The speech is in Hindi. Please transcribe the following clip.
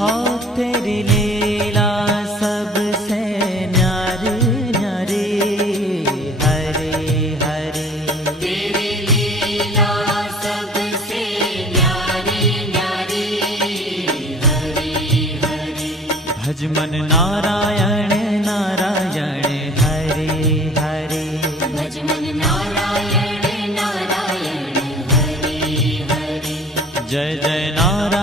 हाँ तेरी लीला सबसे न्यारी न्यारी, हरे हरे। तेरी लीला सबसे न्यारी न्यारी, हरि हरि। भज मन नारायण नारायण, हरे हरे। भज मन नारायण नारायण, हरि हरि। जय जय नारायण